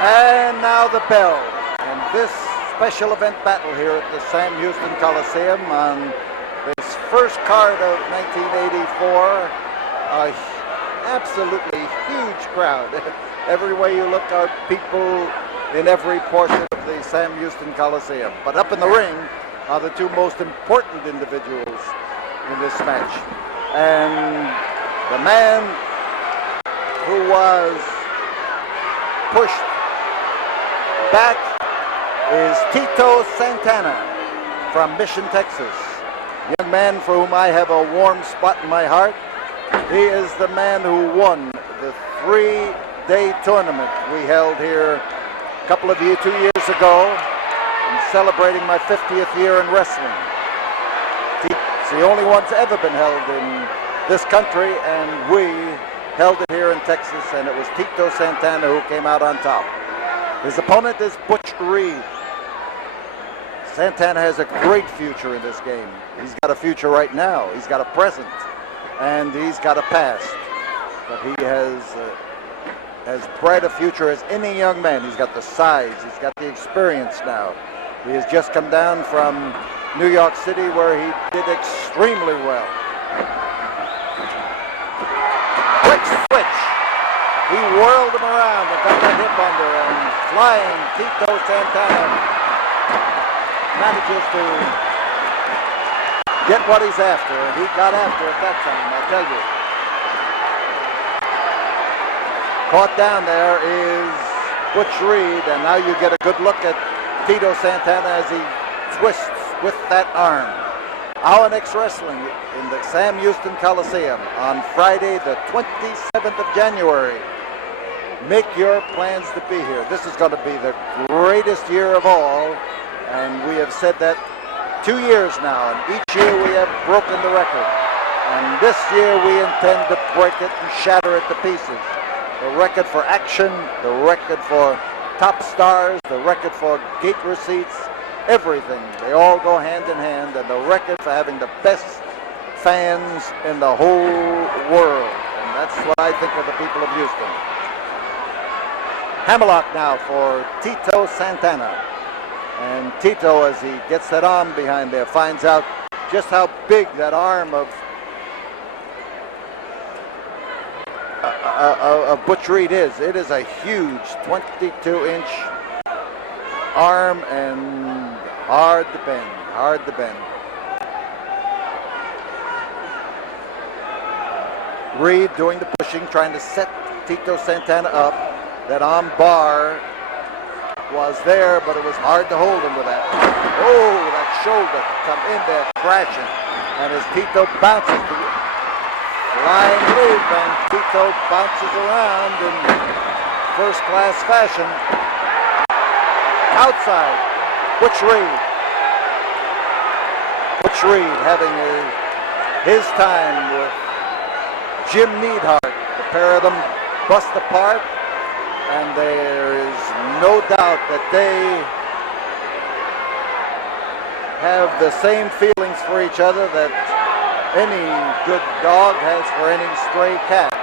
And now the bell. And this special event battle here at the Sam Houston Coliseum on this first card of 1984. Absolutely huge crowd. Every way you look are people in every portion of the Sam Houston Coliseum. But up in the ring are the two most important individuals in this match. And the man who was pushed back is Tito Santana from Mission, Texas. A young man for whom I have a warm spot in my heart. He is the man who won the 3-day tournament we held here a couple of 2 years ago, in celebrating my 50th year in wrestling. It's the only one's ever been held in this country, and we held it here in Texas, and it was Tito Santana who came out on top. His opponent is Butch Reed. Santana has a great future in this game. He's got a future right now. He's got a present, and he's got a past. But he has as bright a future as any young man. He's got the size. He's got the experience now. He has just come down from New York City, where he did extremely well. Quick switch. He whirled him around and got that hip under, and flying Tito Santana manages to get what he's after, and he got after it that time, I tell you. Caught down there is Butch Reed, and now you get a good look at Tito Santana as he twists with that arm. Onyx Wrestling in the Sam Houston Coliseum on Friday, the 27th of January. Make your plans to be here. This is going to be the greatest year of all, and we have said that 2 years now, and each year we have broken the record. And this year we intend to break it and shatter it to pieces. The record for action, the record for top stars, the record for gate receipts, everything. They all go hand in hand, and the record for having the best fans in the whole world. And that's what I think of the people of Houston. Hammerlock now for Tito Santana. And Tito, as he gets that arm behind there, finds out just how big that arm of Butch Reed is. It is a huge 22-inch arm and hard to bend, hard to bend. Reed doing the pushing, trying to set Tito Santana up. That arm bar was there, but it was hard to hold him with that. Oh, that shoulder come in there crashing. And as Tito bounces, flying leap, and Tito bounces around in first-class fashion. Outside, Butch Reed. Butch Reed having his time with Jim Neidhart. The pair of them bust apart, and there is no doubt that they have the same feelings for each other that any good dog has for any stray cat.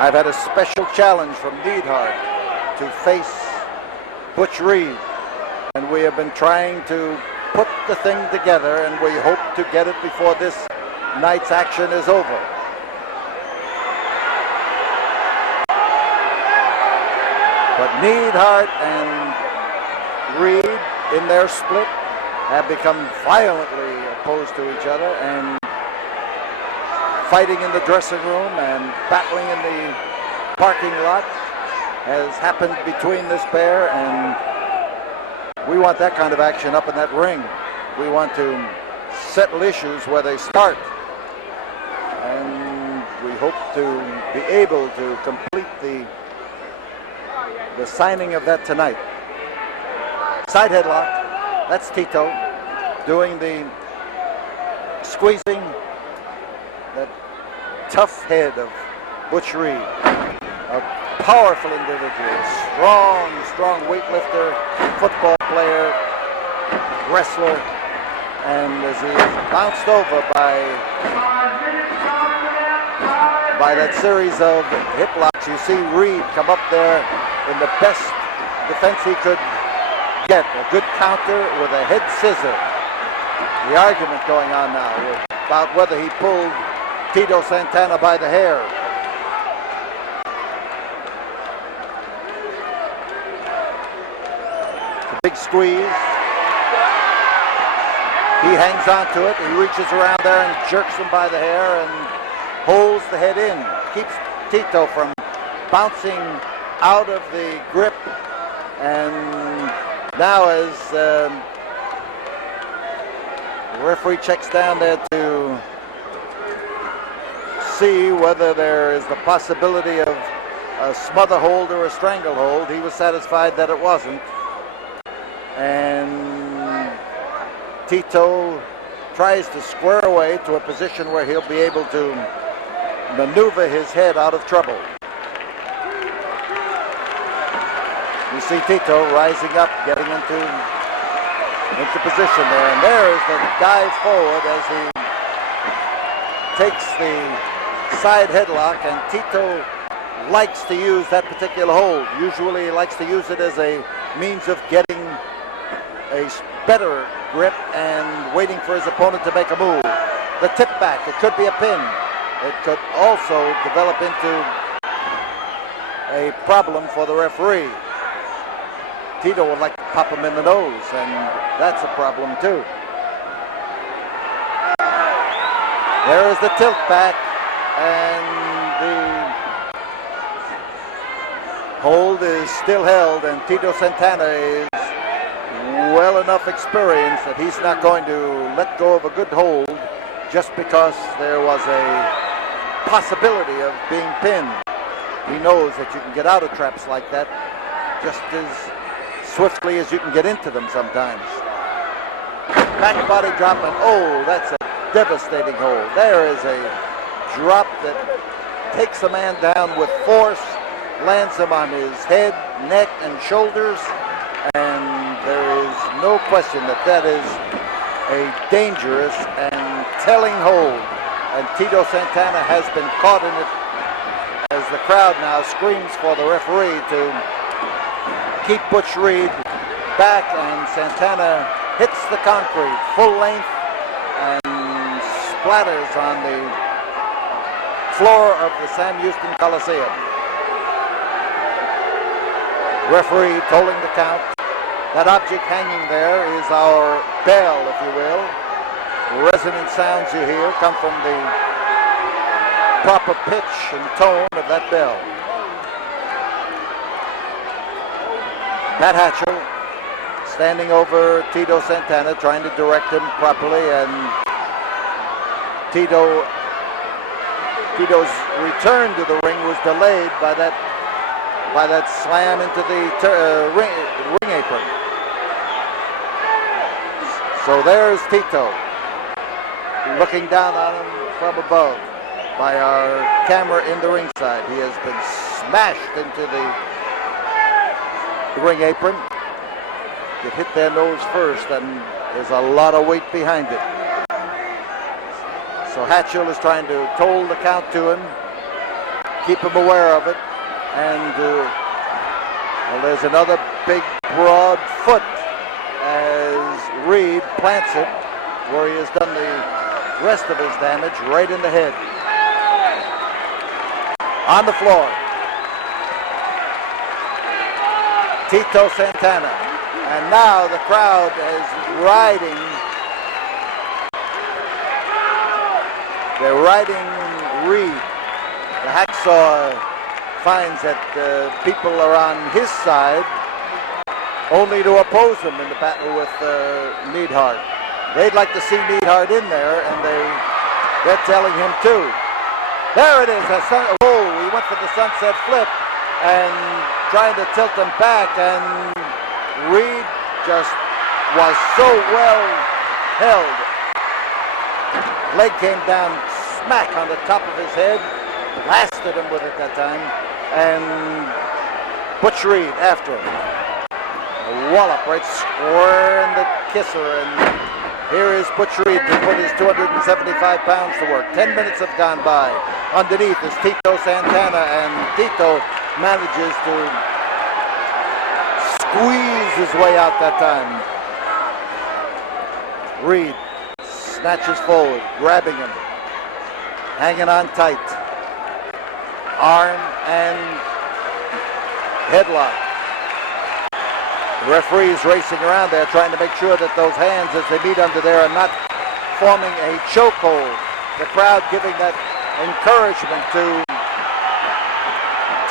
I've had a special challenge from Neidhart to face Butch Reed, and we have been trying to put the thing together, and we hope to get it before this night's action is over. But Neidhart and Reed in their split have become violently opposed to each other, and fighting in the dressing room and battling in the parking lot has happened between this pair, and we want that kind of action up in that ring. We want to settle issues where they start, and we hope to be able to complete the signing of that tonight. Side headlock, that's Tito doing the squeezing that tough head of Butch Reed. A powerful individual, strong weightlifter, football player, wrestler, And as he is bounced over by that series of hip locks, you see Reed come up there in the best defense he could get. A good counter with a head scissor. The argument going on now about whether he pulled Tito Santana by the hair. The big squeeze. He hangs on to it. He reaches around there and jerks him by the hair and holds the head in. Keeps Tito from bouncing out of the grip. And now as the referee checks down there to see whether there is the possibility of a smother hold or a strangle hold, he was satisfied that it wasn't. And Tito tries to square away to a position where he'll be able to maneuver his head out of trouble. You see Tito rising up, getting into position there, and there is the dive forward as he takes the side headlock, and Tito likes to use that particular hold. Usually he likes to use it as a means of getting a better grip and waiting for his opponent to make a move. The tip back, it could be a pin. It could also develop into a problem for the referee. Tito would like to pop him in the nose, and that's a problem too. There is the tilt back, and the hold is still held, and Tito Santana is well enough experienced that he's not going to let go of a good hold just because there was a possibility of being pinned. He knows that you can get out of traps like that just as swiftly as you can get into them sometimes. Back body drop, and oh, that's a devastating hold. There is a drop that takes a man down with force, lands him on his head, neck, and shoulders, and there is no question that that is a dangerous and telling hold. And Tito Santana has been caught in it as the crowd now screams for the referee to keep Butch Reed back, and Santana hits the concrete full length and splatters on the floor of the Sam Houston Coliseum. Referee tolling the count. That object hanging there is our bell, if you will. The resonant sounds you hear come from the proper pitch and tone of that bell. Pat Hatchell standing over Tito Santana, trying to direct him properly, and Tito's return to the ring was delayed by that slam into the ring apron. So there's Tito looking down on him from above by our camera in the ringside. He has been smashed into the ring apron. It hit their nose first, and there's a lot of weight behind it. So Hatchell is trying to toll the count to him, keep him aware of it, and well, there's another big broad foot as Reed plants it where he has done the rest of his damage, right in the head. On the floor, Tito Santana, and now the crowd is riding. They're riding Reed. The hacksaw finds that people are on his side only to oppose him in the battle with Neidhart. They'd like to see Neidhart in there, and they're telling him too. There it is. Oh, he went for the sunset flip and trying to tilt him back, and Reed just was so well held. Leg came down smack on the top of his head, blasted him with it that time, and Butch Reed after him. A wallop right square in the kisser, and Here is Butch Reed to put his 275 pounds to work. 10 minutes have gone by. Underneath is Tito Santana, and Tito manages to squeeze his way out that time. Reed snatches forward, grabbing him, hanging on tight. Arm and headlock. The referee is racing around there trying to make sure that those hands as they meet under there are not forming a chokehold. The crowd giving that encouragement to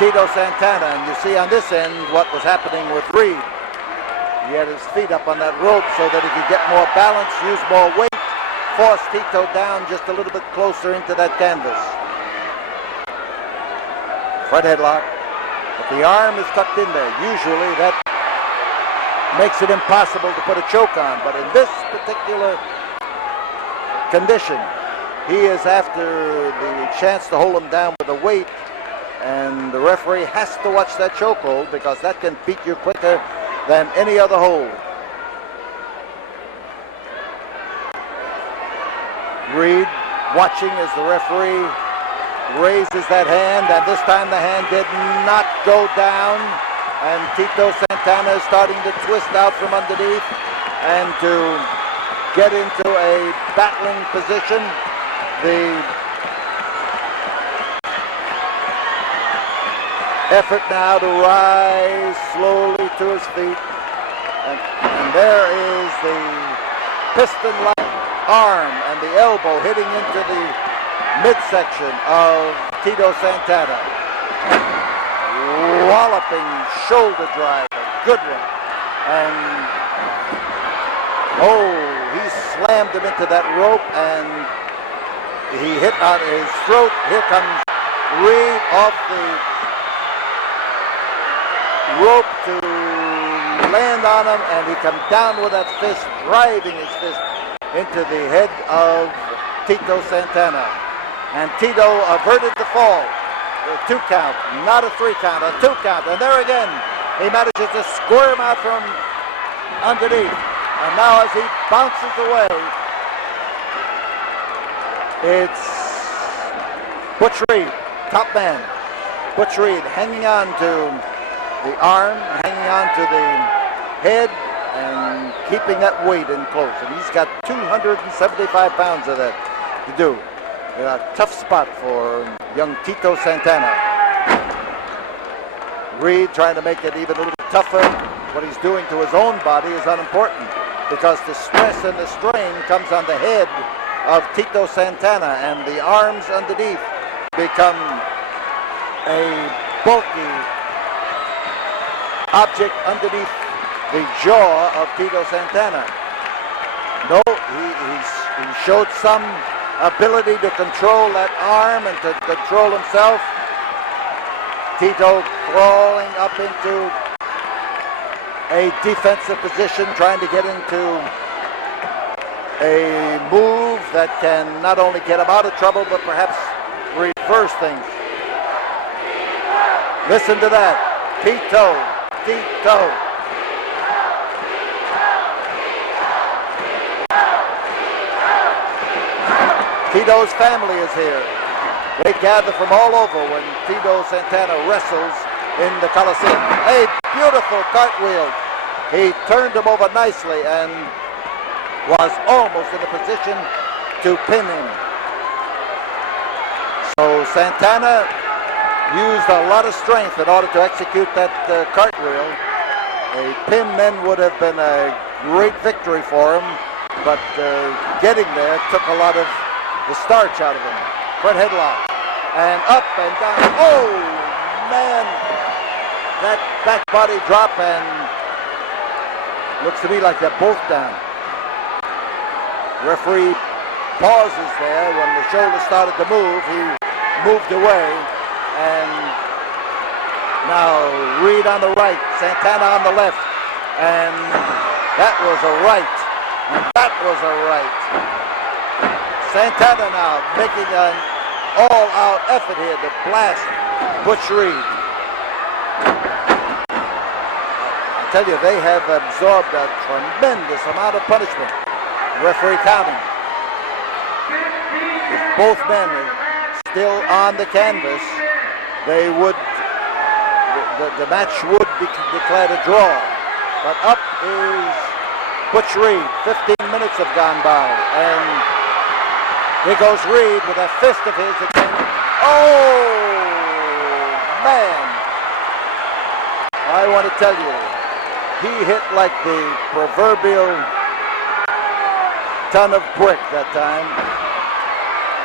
Tito Santana, and you see on this end what was happening with Reed. He had his feet up on that rope so that he could get more balance, use more weight, force Tito down just a little bit closer into that canvas. Front headlock, but the arm is tucked in there. Usually that makes it impossible to put a choke on, but in this particular condition, he is after the chance to hold him down with the weight, and the referee has to watch that chokehold because that can beat you quicker than any other hold. Reed watching as the referee raises that hand, and this time the hand did not go down, and Tito Santana is starting to twist out from underneath and to get into a battling position. The effort now to rise slowly to his feet, and there is the piston-like arm and the elbow hitting into the midsection of Tito Santana. Walloping shoulder drive, a good one. And he slammed him into that rope and he hit on his throat. Here comes Reed off the rope to land on him, and he comes down with that fist, driving his fist into the head of Tito Santana. And Tito averted the fall. A 2 count, not a 3 count, a 2 count. And there again, he manages to squirm out from underneath. And now as he bounces away, it's Butch Reed, top man. Butch Reed hanging on to the arm, hanging on to the head, and keeping that weight in close. And he's got 275 pounds of that to do. A tough spot for young Tito Santana. Reed trying to make it even a little tougher. What he's doing to his own body is unimportant because the stress and the strain comes on the head of Tito Santana, and the arms underneath become a bulky object underneath the jaw of Tito Santana. No, he showed some ability to control that arm and to control himself. Tito crawling up into a defensive position, trying to get into a move that can not only get him out of trouble, but perhaps reverse things. Listen to that. Tito. Tito's family is here. They gather from all over when Tito Santana wrestles in the Coliseum. A beautiful cartwheel. He turned him over nicely and was almost in a position to pin him. So Santana used a lot of strength in order to execute that cartwheel. A pin then would have been a great victory for him, but getting there took a lot of the starch out of him. Front headlock. And up and down. Oh, man. That back body drop, and looks to me like they're both down. Referee pauses there. When the shoulder started to move, he moved away. And now Reed on the right, Santana on the left. And that was a right. And that was a right. Santana now making an all-out effort here to blast Butch Reed. I tell you, they have absorbed a tremendous amount of punishment. Referee counting. If both men are still on the canvas, they would, the match would be declared a draw. But up is Butch Reed. 15 minutes have gone by, and here goes Reed with a fist of his again. Oh, man. I want to tell you, he hit like the proverbial ton of brick that time.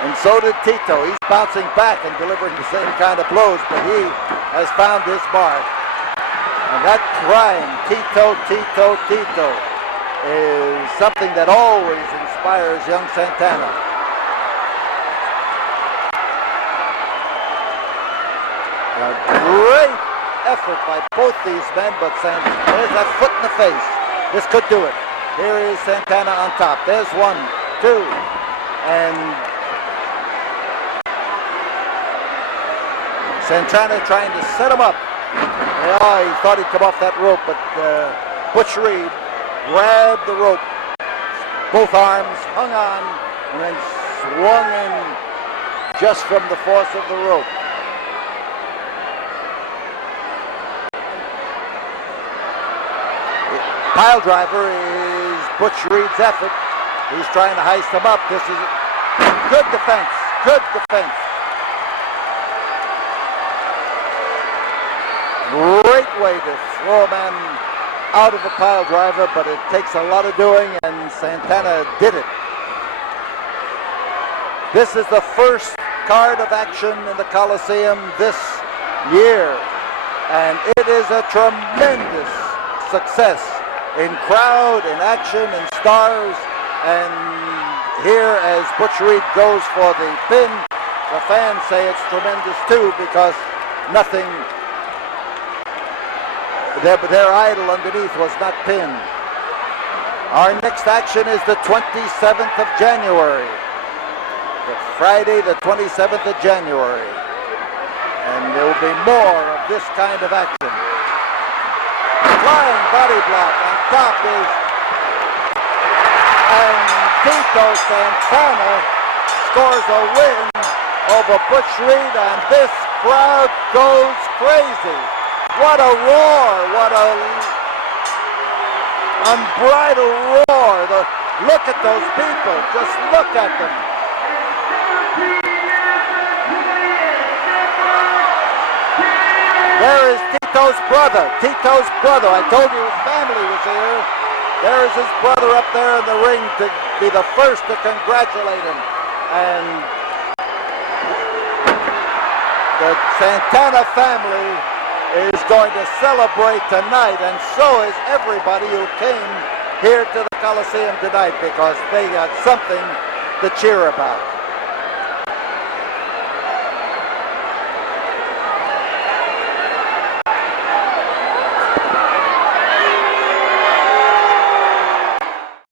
And so did Tito. He's bouncing back and delivering the same kind of blows, but he has found his mark. And that crying, Tito, Tito, Tito, is something that always inspires young Santana. A great effort by both these men, but there's that foot in the face. This could do it. Here is Santana on top. There's 1, 2, and Santana trying to set him up. Yeah, he thought he'd come off that rope, but Butch Reed grabbed the rope, both arms, hung on, and then swung in just from the force of the rope. Pile driver is Butch Reed's effort. He's trying to heist him up. This is good defense, good defense. Great way to throw a man out of a pile driver, but it takes a lot of doing, and Santana did it. This is the first card of action in the Coliseum this year, and it is a tremendous success in crowd, in action, in stars, and here as Butch Reed goes for the pin, the fans say it's tremendous too, because nothing, their idol underneath was not pinned. Our next action is the 27th of January. The Friday, the 27th of January. And there will be more of this kind of action. Flying body block on top is, and Tito Santana scores a win over Butch Reed, and this crowd goes crazy. What a roar, what a unbridled roar. Look at those people, just look at them. There is Tito's brother. I told you his family was here. There is his brother up there in the ring to be the first to congratulate him. And the Santana family is going to celebrate tonight, and so is everybody who came here to the Coliseum tonight, because they got something to cheer about.